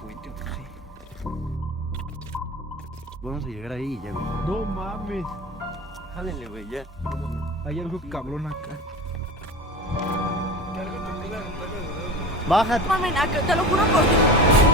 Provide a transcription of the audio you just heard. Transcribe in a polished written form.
fuente, sí. Vamos a llegar ahí ya, güey. No mames. Jálenle, güey, ya. Hay algo cabrón acá. Bájate. Mamen, te lo juro por ti.